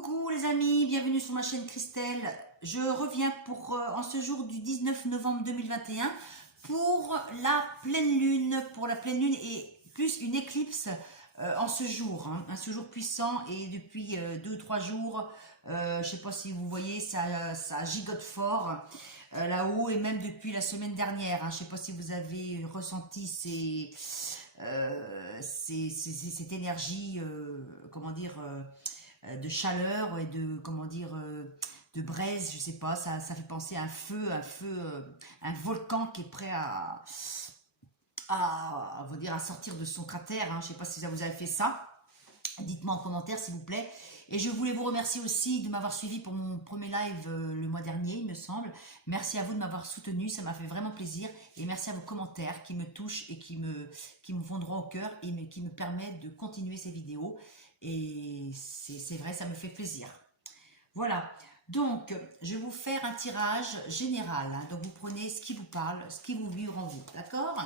Coucou les amis, bienvenue sur ma chaîne Christelle. Je reviens en ce jour du 19 novembre 2021 pour la pleine lune, et plus une éclipse en ce jour, hein, un séjour puissant et depuis 2-3 jours, je ne sais pas si vous voyez, ça gigote fort là-haut et même depuis la semaine dernière, hein, je ne sais pas si vous avez ressenti cette énergie, comment dire, de chaleur et de, comment dire, de braise, je sais pas, ça fait penser à un volcan qui est prêt vous dire, à sortir de son cratère, hein. Je sais pas si ça vous a fait ça. Dites-moi en commentaire s'il vous plaît. Et je voulais vous remercier aussi de m'avoir suivi pour mon premier live le mois dernier, il me semble. Merci à vous de m'avoir soutenu, ça m'a fait vraiment plaisir. Et merci à vos commentaires qui me touchent et qui me font droit au cœur et qui me permettent de continuer ces vidéos. Et c'est vrai, ça me fait plaisir. Voilà, donc je vais vous faire un tirage général, hein. Donc vous prenez ce qui vous parle, ce qui vous vibre en vous, d'accord?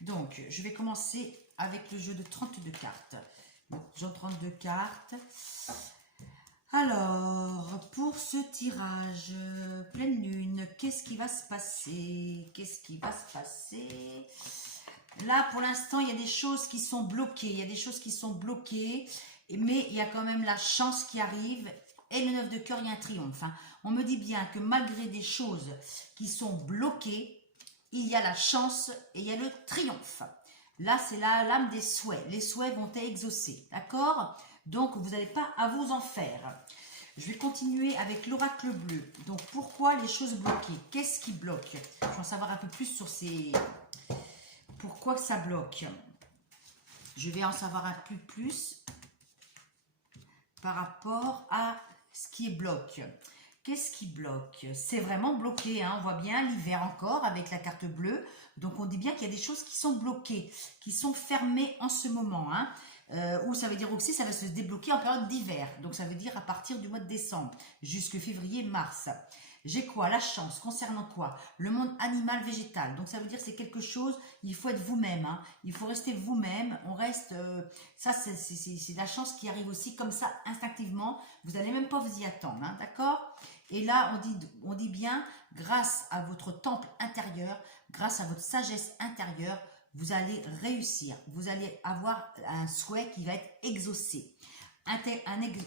Donc je vais commencer avec le jeu de 32 cartes. J'ai 32 cartes. Alors, pour ce tirage, pleine lune, qu'est-ce qui va se passer? Qu'est-ce qui va se passer? Là, pour l'instant, il y a des choses qui sont bloquées. Il y a des choses qui sont bloquées, mais il y a quand même la chance qui arrive. Et le 9 de cœur, il y a un triomphe, hein. On me dit bien que malgré des choses qui sont bloquées, il y a la chance et il y a le triomphe. Là, c'est la lame des souhaits. Les souhaits vont être exaucés, d'accord? Donc, vous n'allez pas à vous en faire. Je vais continuer avec l'oracle bleu. Donc, pourquoi les choses bloquées? Qu'est-ce qui bloque? Je vais en savoir un peu plus sur ces... Pourquoi ça bloque? Je vais en savoir un peu plus par rapport à ce qui est bloque. Qu'est-ce qui bloque? C'est vraiment bloqué, hein. On voit bien l'hiver encore avec la carte bleue. Donc, on dit bien qu'il y a des choses qui sont bloquées, qui sont fermées en ce moment, hein. Ou ça veut dire aussi ça va se débloquer en période d'hiver. Donc, ça veut dire à partir du mois de décembre jusqu'à février-mars. J'ai quoi? La chance. Concernant quoi? Le monde animal végétal. Donc, ça veut dire c'est quelque chose, il faut être vous-même, hein. Il faut rester vous-même. On reste... ça, c'est la chance qui arrive aussi comme ça, instinctivement. Vous n'allez même pas vous y attendre, hein, d'accord? Et là, on dit bien, grâce à votre temple intérieur, grâce à votre sagesse intérieure, vous allez réussir. Vous allez avoir un souhait qui va être exaucé.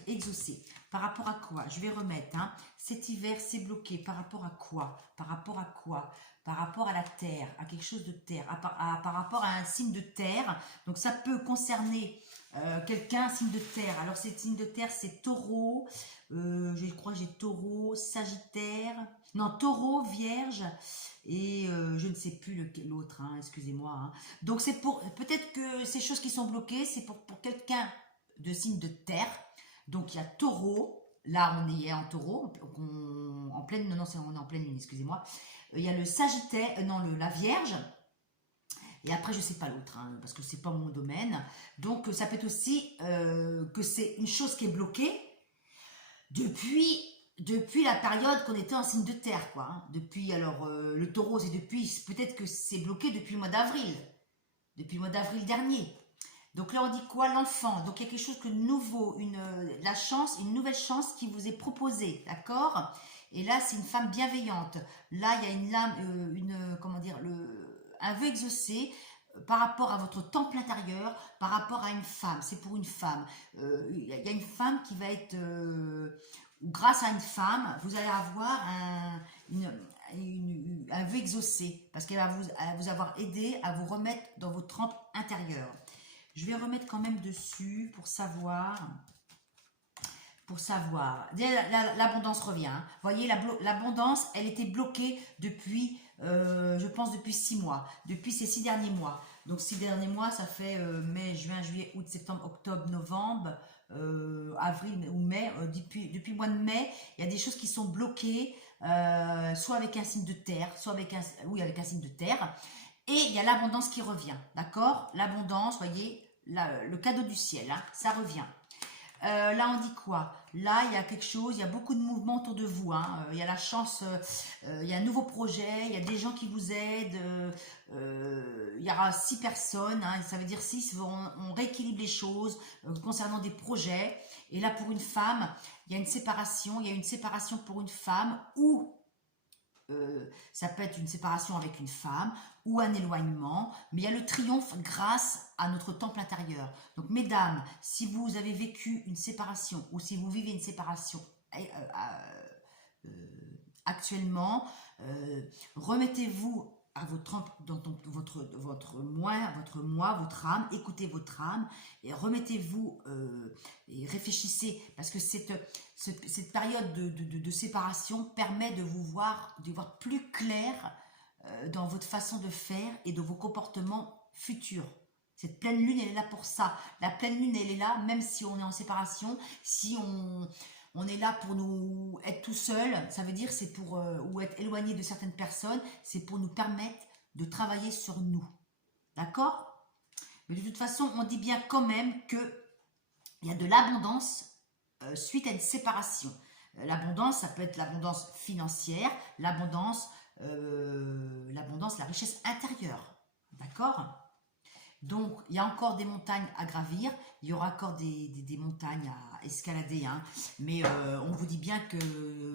Exaucé. Par rapport à quoi? Je vais remettre, hein. Cet hiver, c'est bloqué. Par rapport à quoi? Par rapport à quoi? Par rapport à la terre, à quelque chose de terre, par rapport à un signe de terre. Donc, ça peut concerner quelqu'un, signe de terre. Alors, ce signe de terre, c'est taureau. Je crois que j'ai taureau, sagittaire. Non, taureau, vierge. Et je ne sais plus l'autre, hein, excusez-moi, hein. Donc, c'est pour... Peut-être que ces choses qui sont bloquées, c'est pour quelqu'un de signe de terre. Donc, il y a taureau. Là, on est en taureau. En pleine... Non, on est en pleine lune, excusez-moi. Il y a le sagittaire... non, la vierge. Et après, je ne sais pas l'autre, hein, parce que ce n'est pas mon domaine. Donc, ça peut être aussi que c'est une chose qui est bloquée depuis la période qu'on était en signe de terre, quoi, hein. Depuis, alors, le taureau, c'est depuis... Peut-être que c'est bloqué depuis le mois d'avril. Depuis le mois d'avril dernier. Donc là, on dit quoi? L'enfant. Donc, il y a quelque chose de nouveau, la chance, une nouvelle chance qui vous est proposée, d'accord? Et là, c'est une femme bienveillante. Là, il y a une lame, comment dire, un vœu exaucé par rapport à votre temple intérieur, par rapport à une femme. C'est pour une femme. Il y a une femme qui va être... ou grâce à une femme, vous allez avoir un vœu exaucé. Parce qu'elle va vous avoir aidé à vous remettre dans votre temple intérieur. Je vais remettre quand même dessus pour savoir. L'abondance revient, hein. Vous voyez, l'abondance, elle était bloquée depuis, je pense, depuis 6 mois. Depuis ces 6 derniers mois. Donc, 6 derniers mois, ça fait mai, juin, juillet, août, septembre, octobre, novembre, avril ou mai. Depuis le mois de mai, il y a des choses qui sont bloquées, soit avec un signe de terre, soit avec avec un signe de terre. Et il y a l'abondance qui revient, d'accord? L'abondance, voyez, le cadeau du ciel, hein, ça revient. Là, on dit quoi? Là, il y a quelque chose, il y a beaucoup de mouvements autour de vous, hein. Il y a la chance, il y a un nouveau projet, il y a des gens qui vous aident. Il y aura 6 personnes, hein, ça veut dire 6, on rééquilibre les choses concernant des projets. Et là, pour une femme, il y a une séparation. Il y a une séparation pour une femme ou ça peut être une séparation avec une femme ou un éloignement, mais il y a le triomphe grâce à notre temple intérieur. Donc, mesdames, si vous avez vécu une séparation ou si vous vivez une séparation actuellement, remettez-vous à votre moi, votre âme, écoutez votre âme et remettez-vous et réfléchissez parce que cette période de séparation permet de voir plus clair dans votre façon de faire et de vos comportements futurs. Cette pleine lune, elle est là pour ça. La pleine lune, elle est là, même si on est en séparation, si on est là pour nous être tout seul, ça veut dire c'est pour ou être éloigné de certaines personnes, c'est pour nous permettre de travailler sur nous. D'accord? Mais de toute façon, on dit bien quand même que il y a de l'abondance suite à une séparation. L'abondance, ça peut être l'abondance financière, l'abondance, la richesse intérieure. D'accord? Donc, il y a encore des montagnes à gravir, il y aura encore des montagnes à escalader, hein. Mais on vous dit bien que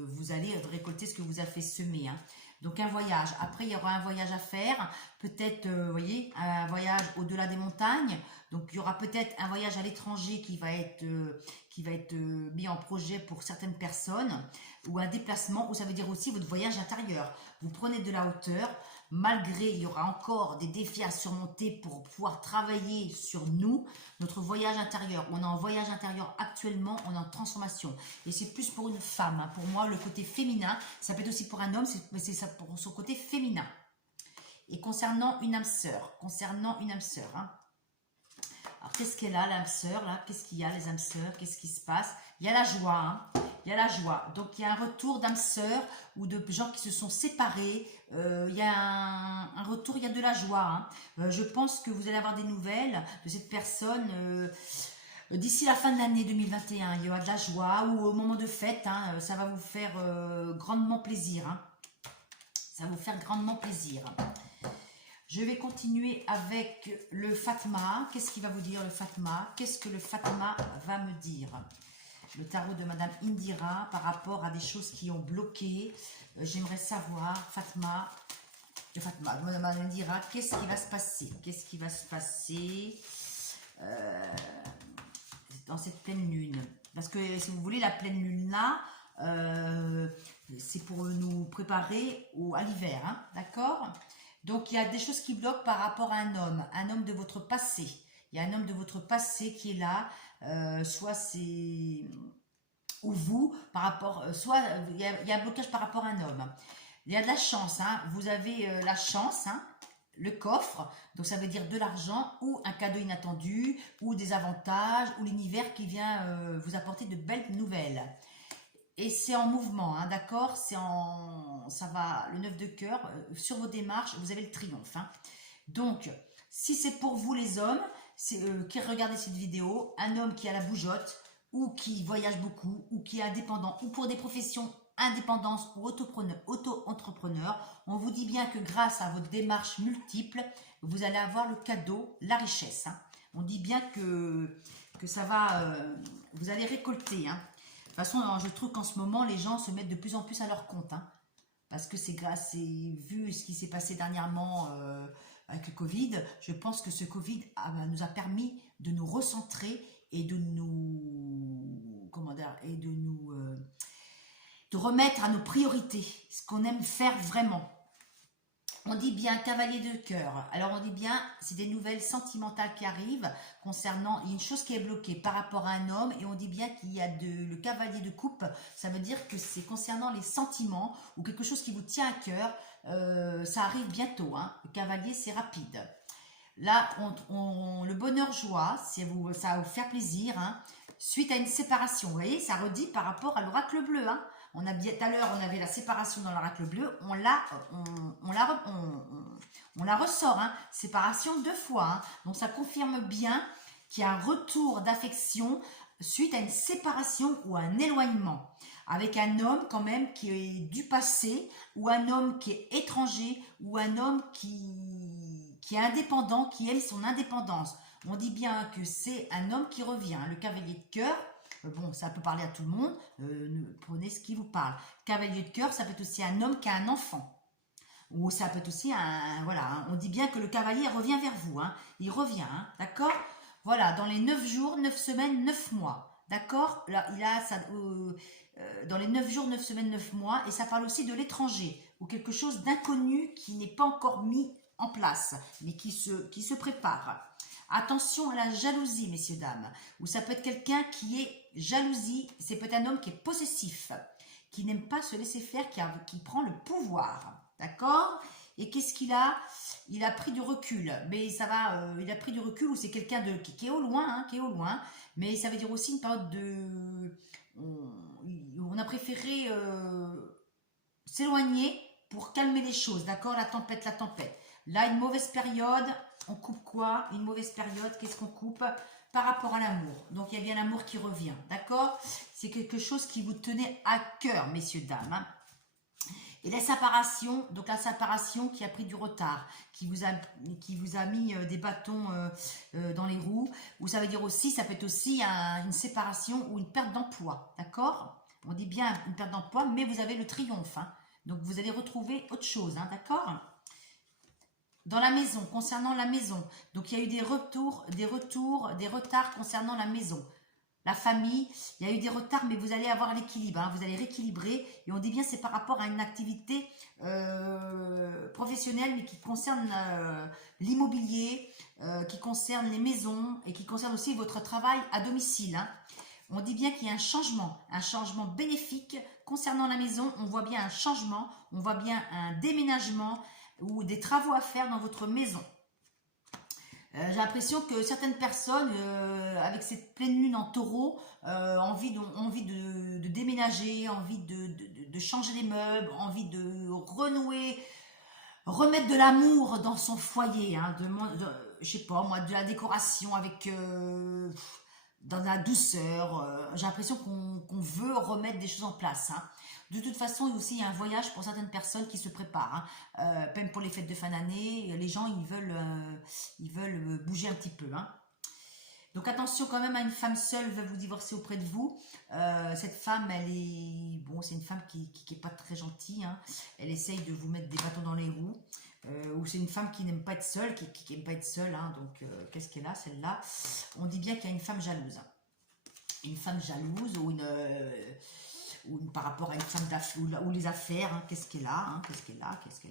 vous allez récolter ce que vous avez fait semer, hein. Donc, un voyage. Après, il y aura un voyage à faire, peut-être, vous voyez, un voyage au-delà des montagnes. Donc, il y aura peut-être un voyage à l'étranger qui va être mis en projet pour certaines personnes, ou un déplacement, ou ça veut dire aussi votre voyage intérieur. Vous prenez de la hauteur, malgré, il y aura encore des défis à surmonter pour pouvoir travailler sur nous, notre voyage intérieur. On est en voyage intérieur actuellement, on est en transformation. Et c'est plus pour une femme, hein. Pour moi, le côté féminin, ça peut être aussi pour un homme, mais c'est ça pour son côté féminin. Et concernant une âme sœur, hein. Alors, qu'est-ce qu'elle a, l'âme sœur, là? Qu'est-ce qu'il y a, les âmes sœurs? Qu'est-ce qui se passe? Il y a la joie, hein. Il y a la joie. Donc, il y a un retour d'âmes sœurs ou de gens qui se sont séparés. Il y a un retour, il y a de la joie, hein. Je pense que vous allez avoir des nouvelles de cette personne d'ici la fin de l'année 2021. Il y aura de la joie ou au moment de fête, hein, ça va vous faire grandement plaisir, hein. Ça va vous faire grandement plaisir. Je vais continuer avec le Fatma. Qu'est-ce qu'il va vous dire, le Fatma? Qu'est-ce que le Fatma va me dire? Le tarot de Madame Indira par rapport à des choses qui ont bloqué. J'aimerais savoir, Fatma, Madame Indira, qu'est-ce qui va se passer? Qu'est-ce qui va se passer dans cette pleine lune? Parce que si vous voulez, la pleine lune là, c'est pour nous préparer à l'hiver, hein, d'accord? Donc, il y a des choses qui bloquent par rapport à un homme de votre passé. Il y a un homme de votre passé qui est là, soit c'est... ou vous, par rapport... soit il y a un blocage par rapport à un homme. Il y a de la chance, hein. Vous avez la chance, hein, le coffre, donc ça veut dire de l'argent ou un cadeau inattendu, ou des avantages, ou l'univers qui vient vous apporter de belles nouvelles. Et c'est en mouvement, hein, d'accord? Ça va, le 9 de cœur, sur vos démarches, vous avez le triomphe, hein. Donc, si c'est pour vous les hommes, qui regardez cette vidéo, un homme qui a la bougeotte, ou qui voyage beaucoup, ou qui est indépendant, ou pour des professions indépendance ou auto-entrepreneur, on vous dit bien que grâce à votre démarche multiple, vous allez avoir le cadeau, la richesse, hein. On dit bien que ça va, vous allez récolter, hein. De toute façon, je trouve qu'en ce moment, les gens se mettent de plus en plus à leur compte, hein, parce que vu ce qui s'est passé dernièrement avec le Covid, je pense que ce Covid nous a permis de nous recentrer et de remettre à nos priorités, ce qu'on aime faire vraiment. On dit bien cavalier de cœur. Alors on dit bien, c'est des nouvelles sentimentales qui arrivent concernant, il y a une chose qui est bloquée par rapport à un homme et on dit bien qu'il y a le cavalier de coupe. Ça veut dire que c'est concernant les sentiments ou quelque chose qui vous tient à cœur. Ça arrive bientôt, hein. Le cavalier, c'est rapide. Là, le bonheur joie, ça va vous faire plaisir, hein, suite à une séparation. Vous voyez, ça redit par rapport à l'oracle bleu, hein. Tout à l'heure, on avait la séparation dans l'oracle bleu, on la ressort, hein, séparation 2 fois, hein. Donc ça confirme bien qu'il y a un retour d'affection suite à une séparation ou un éloignement, avec un homme quand même qui est du passé, ou un homme qui est étranger, ou un homme qui est indépendant, qui aime son indépendance. On dit bien que c'est un homme qui revient, hein. Le cavalier de cœur, bon, ça peut parler à tout le monde, prenez ce qui vous parle. Cavalier de cœur, ça peut être aussi un homme qui a un enfant. Ou ça peut être aussi un... Voilà, hein, on dit bien que le cavalier revient vers vous. Hein, il revient, hein, d'accord. Voilà, dans les 9 jours, 9 semaines, 9 mois. D'accord. Là, il a ça, dans les 9 jours, 9 semaines, 9 mois. Et ça parle aussi de l'étranger. Ou quelque chose d'inconnu qui n'est pas encore mis en place. Mais qui se prépare. Attention à la jalousie, messieurs, dames. Ou ça peut être quelqu'un qui est jalousie. C'est peut-être un homme qui est possessif. Qui n'aime pas se laisser faire, qui prend le pouvoir. D'accord. Et qu'est-ce qu'il a? Il a pris du recul. Mais ça va, il a pris du recul ou c'est quelqu'un qui est au loin, hein, qui est au loin. Mais ça veut dire aussi une période de... On a préféré s'éloigner pour calmer les choses. D'accord. La tempête, la tempête. Là, une mauvaise période. On coupe quoi? Une mauvaise période. Qu'est-ce qu'on coupe? Par rapport à l'amour. Donc, il y a bien l'amour qui revient. D'accord. C'est quelque chose qui vous tenait à cœur, messieurs, dames. Hein. Et la séparation, donc la séparation qui a pris du retard, qui vous a mis des bâtons dans les roues, ou ça veut dire aussi, ça peut être aussi une séparation ou une perte d'emploi, d'accord? On dit bien une perte d'emploi, mais vous avez le triomphe, hein, donc vous allez retrouver autre chose, hein, d'accord? Dans la maison, concernant la maison, donc il y a eu des retards concernant la maison. La famille, il y a eu des retards, mais vous allez avoir l'équilibre, hein, vous allez rééquilibrer. Et on dit bien c'est par rapport à une activité professionnelle, mais qui concerne l'immobilier, qui concerne les maisons et qui concerne aussi votre travail à domicile. Hein. On dit bien qu'il y a un changement bénéfique concernant la maison. On voit bien un changement, on voit bien un déménagement ou des travaux à faire dans votre maison. J'ai l'impression que certaines personnes, avec cette pleine lune en taureau, ont envie de déménager, envie de changer les meubles, envie de renouer, remettre de l'amour dans son foyer, hein, je sais pas moi, de la décoration avec dans la douceur. J'ai l'impression qu'on veut remettre des choses en place. Hein. De toute façon, aussi, il y a un voyage pour certaines personnes qui se préparent. Hein. Même pour les fêtes de fin d'année, les gens, ils veulent bouger un petit peu. Hein. Donc attention quand même à une femme seule veut vous divorcer auprès de vous. Cette femme, c'est une femme qui est pas très gentille. Hein. Elle essaye de vous mettre des bâtons dans les roues. Ou c'est une femme qui n'aime pas être seule, qui n'aime pas être seule. Hein. Donc qu'est-ce qu'elle a, celle-là? On dit bien qu'il y a une femme jalouse. Une femme jalouse ou par rapport à une femme d'affaires ou les affaires, hein, qu'est-ce qu'elle a, hein, qu'est-ce qu'elle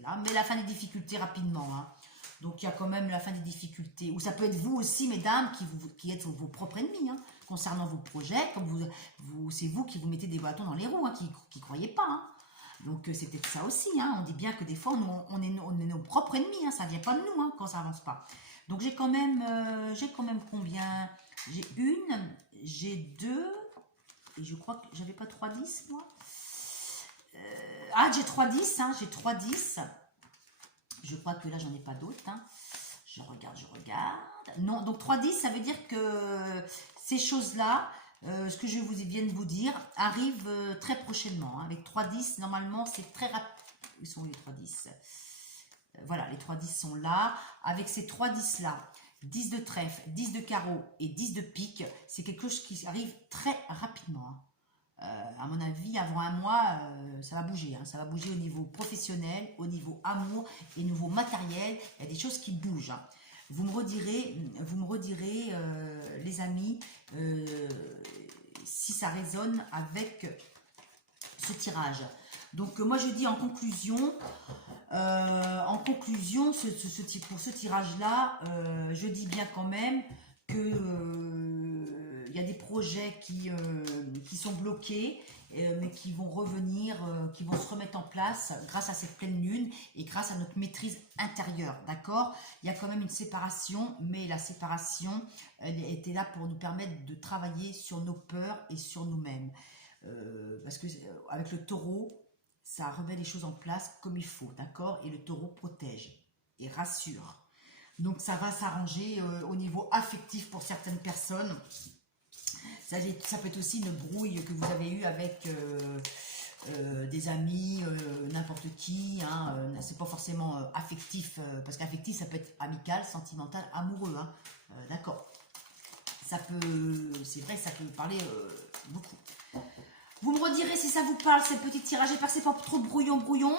a, mais la fin des difficultés rapidement, hein. Donc il y a quand même la fin des difficultés, ou ça peut être vous aussi, mesdames, qui êtes vos propres ennemis, hein, concernant vos projets, comme c'est vous qui vous mettez des bâtons dans les roues, hein, qui croyez pas, hein. Donc c'est peut-être ça aussi, hein. On dit bien que des fois on est nos propres ennemis, hein, ça vient pas de nous, hein, quand ça avance pas. Donc j'ai quand même combien? J'ai une, j'ai deux. Et je crois que j'avais pas 3-10 moi. J'ai 3-10, hein, j'ai 3-10. Je crois que là j'en ai pas d'autres. Hein. Je regarde. Non, donc 3-10, ça veut dire que ces choses-là, ce que je viens de vous dire, arrivent très prochainement. Hein. Avec 3-10, normalement c'est très rapide. Où sont les 3-10 ? Voilà, les 3-10 sont là. Avec ces 3-10 là, 10 de trèfle, 10 de carreau et 10 de pique, c'est quelque chose qui arrive très rapidement. À mon avis, avant un mois, ça va bouger. Hein. Ça va bouger au niveau professionnel, au niveau amour et au niveau matériel. Il y a des choses qui bougent. Hein. Vous me redirez les amis, si ça résonne avec ce tirage. Donc moi je dis en conclusion, pour ce tirage-là, je dis bien quand même que y a des projets qui sont bloqués, mais qui vont revenir, qui vont se remettre en place grâce à cette pleine lune et grâce à notre maîtrise intérieure, d'accord? Il y a quand même une séparation, mais la séparation, elle était là pour nous permettre de travailler sur nos peurs et sur nous-mêmes. Parce que avec le taureau, ça remet les choses en place comme il faut, d'accord? Et le taureau protège et rassure. Donc ça va s'arranger au niveau affectif pour certaines personnes. Ça peut être aussi une brouille que vous avez eue avec des amis, n'importe qui. Hein, c'est pas forcément affectif, parce qu'affectif ça peut être amical, sentimental, amoureux. Hein, d'accord. Ça peut, c'est vrai que ça peut parler beaucoup. Vous me redirez si ça vous parle, ces petits tirages. J'espère que c'est pas trop brouillon.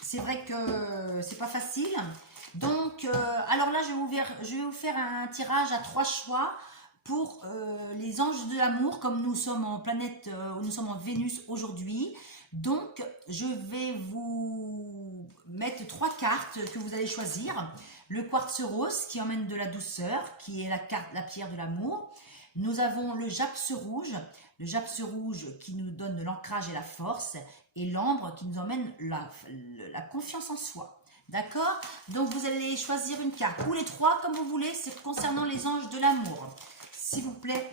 C'est vrai que c'est pas facile. Donc, alors là, je vais vous faire un tirage à 3 choix pour les anges de l'amour, comme nous sommes en planète, nous sommes en Vénus aujourd'hui. Donc, je vais vous mettre 3 cartes que vous allez choisir. Le quartz rose qui emmène de la douceur, qui est la pierre de l'amour. Nous avons le japs rouge qui nous donne de l'ancrage et la force, et l'ambre qui nous emmène la confiance en soi. D'accord? Donc vous allez choisir une carte, ou les 3 comme vous voulez, c'est concernant les anges de l'amour. S'il vous plaît,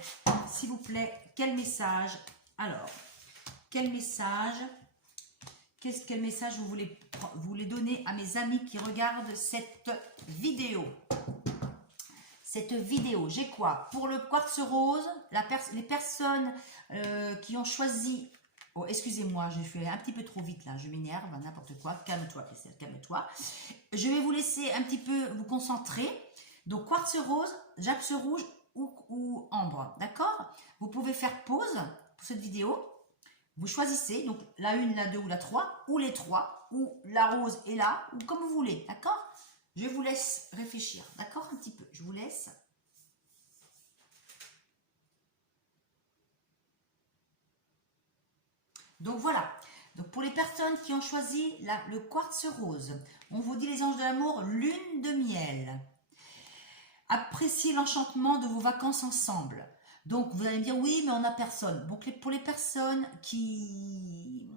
quel message? Alors, quel message vous voulez donner à mes amis qui regardent cette vidéo? J'ai quoi? Pour le quartz rose, les personnes qui ont choisi... Oh, excusez-moi, j'ai fait un petit peu trop vite là, je m'énerve, n'importe quoi. Calme-toi, Christelle, calme-toi. Je vais vous laisser un petit peu vous concentrer. Donc, quartz rose, japs rouge ou ambre, d'accord? Vous pouvez faire pause pour cette vidéo. Vous choisissez, donc la 1, la 2 ou la 3, ou les 3, ou la rose est là, ou comme vous voulez, d'accord? Je vous laisse réfléchir, d'accord? Un petit peu, je vous laisse. Donc voilà, donc pour les personnes qui ont choisi le quartz rose, on vous dit les anges de l'amour, lune de miel. Appréciez l'enchantement de vos vacances ensemble. Donc vous allez me dire, oui, mais on n'a personne. Donc pour les personnes qui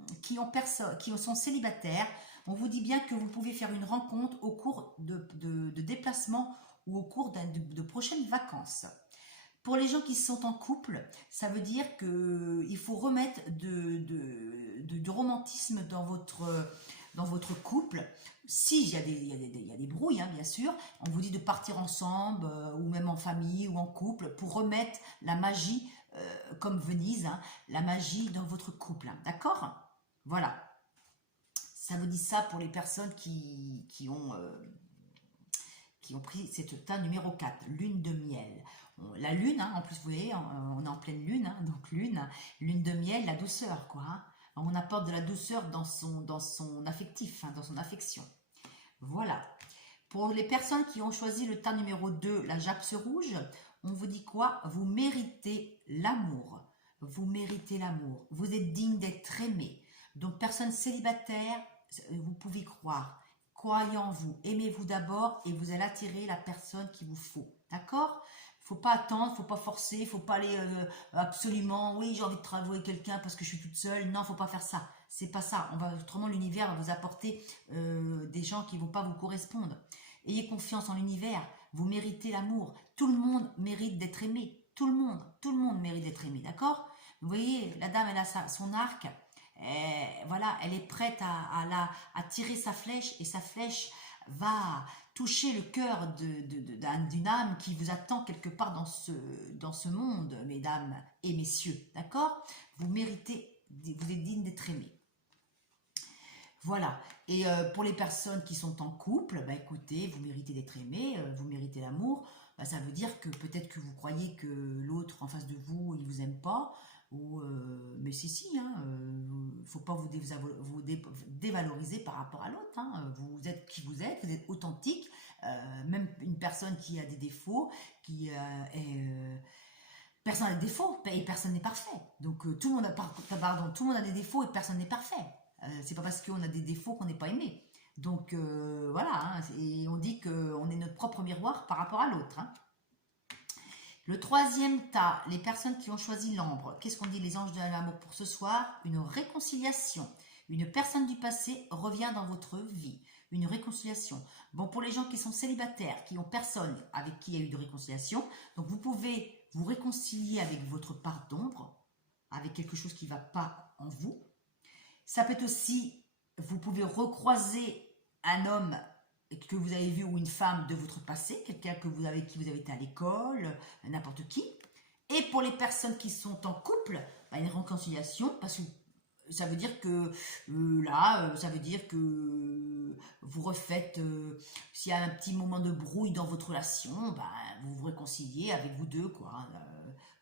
sont célibataires, on vous dit bien que vous pouvez faire une rencontre au cours de déplacements ou au cours de prochaines vacances. Pour les gens qui sont en couple, ça veut dire qu'il faut remettre de romantisme dans votre couple. Si il y a des brouilles, hein, bien sûr, on vous dit de partir ensemble, ou même en famille ou en couple, pour remettre la magie, comme Venise, hein, la magie dans votre couple. Hein, d'accord? Voilà. Ça vous dit ça pour les personnes qui ont pris cette teinte numéro 4, lune de miel. La lune, hein, en plus, vous voyez, on est en pleine lune, hein, donc lune de miel, la douceur, quoi. Hein. On apporte de la douceur dans son affectif, hein, dans son affection. Voilà. Pour les personnes qui ont choisi le teint numéro 2, la japs rouge, on vous dit quoi? Vous méritez l'amour. Vous méritez l'amour. Vous êtes digne d'être aimé. Donc, personne célibataire, vous pouvez croire. Croyez en vous, aimez-vous d'abord et vous allez attirer la personne qu'il vous faut. D'accord? Il ne faut pas attendre, il ne faut pas forcer, il ne faut pas aller absolument, oui, j'ai envie de travailler avec quelqu'un parce que je suis toute seule. Non, il ne faut pas faire ça. C'est pas ça. Autrement, l'univers va vous apporter des gens qui ne vont pas vous correspondre. Ayez confiance en l'univers. Vous méritez l'amour. Tout le monde mérite d'être aimé. Tout le monde mérite d'être aimé. D'accord? Vous voyez, la dame, elle a son arc. Voilà, elle est prête à tirer sa flèche et sa flèche va toucher le cœur d'une âme qui vous attend quelque part dans ce monde, mesdames et messieurs, d'accord? Vous méritez, vous êtes digne d'être aimé. Voilà, et pour les personnes qui sont en couple, bah écoutez, vous méritez d'être aimé, vous méritez l'amour, bah ça veut dire que peut-être que vous croyez que l'autre en face de vous, il vous aime pas, mais si, hein, faut pas vous dévaloriser par rapport à l'autre. Hein. Vous êtes qui vous êtes authentique. Même une personne qui a des défauts, personne n'a de défauts et personne n'est parfait. Donc tout le monde a des défauts et personne n'est parfait. C'est pas parce qu'on a des défauts qu'on n'est pas aimé. Donc voilà, hein, et on dit qu'on est notre propre miroir par rapport à l'autre. Hein. Le troisième tas, les personnes qui ont choisi l'ambre. Qu'est-ce qu'on dit les anges de l'amour pour ce soir? Une réconciliation. Une personne du passé revient dans votre vie. Une réconciliation. Bon, pour les gens qui sont célibataires, qui ont personne avec qui il y a eu de réconciliation, donc vous pouvez vous réconcilier avec votre part d'ombre, avec quelque chose qui ne va pas en vous. Ça peut être aussi, vous pouvez recroiser un homme que vous avez vu ou une femme de votre passé, quelqu'un qui vous avez été à l'école, n'importe qui. Et pour les personnes qui sont en couple, bah, une réconciliation, parce que ça veut dire que ça veut dire que vous refaites, s'il y a un petit moment de brouille dans votre relation, ben, vous vous réconciliez avec vous deux, quoi. Hein,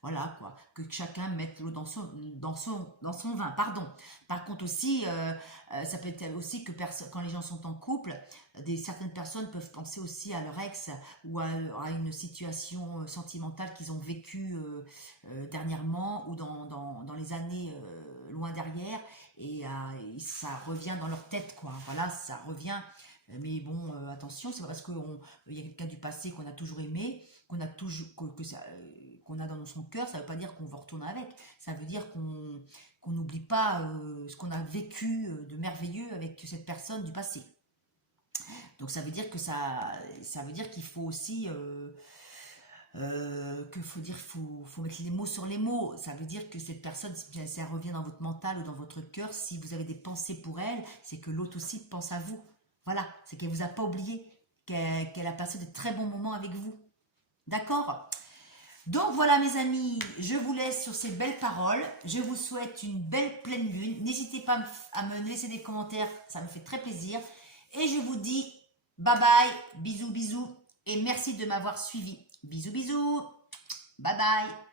voilà, quoi. Que chacun mette l'eau dans son vin, pardon. Par contre aussi, ça peut être aussi que quand les gens sont en couple, certaines personnes peuvent penser aussi à leur ex ou à une situation sentimentale qu'ils ont vécue dernièrement ou dans les années loin derrière, et ça revient dans leur tête, quoi. Voilà, ça revient. Mais bon, attention, c'est parce qu'il y a quelqu'un du passé qu'on a toujours aimé, qu'on a toujours, qu'on a dans son cœur, ça ne veut pas dire qu'on va retourner avec. Ça veut dire qu'on n'oublie pas ce qu'on a vécu de merveilleux avec cette personne du passé. Donc ça veut dire que ça veut dire qu'il faut aussi faut mettre les mots sur les mots. Ça veut dire que cette personne, si ça revient dans votre mental ou dans votre cœur, si vous avez des pensées pour elle, c'est que l'autre aussi pense à vous. Voilà, c'est qu'elle vous a pas oublié, qu'elle a passé de très bons moments avec vous. D'accord ? Donc voilà mes amis, je vous laisse sur ces belles paroles. Je vous souhaite une belle pleine lune. N'hésitez pas à me laisser des commentaires, ça me fait très plaisir. Et je vous dis bye bye, bisous bisous, et merci de m'avoir suivi. Bisous bisous, bye bye.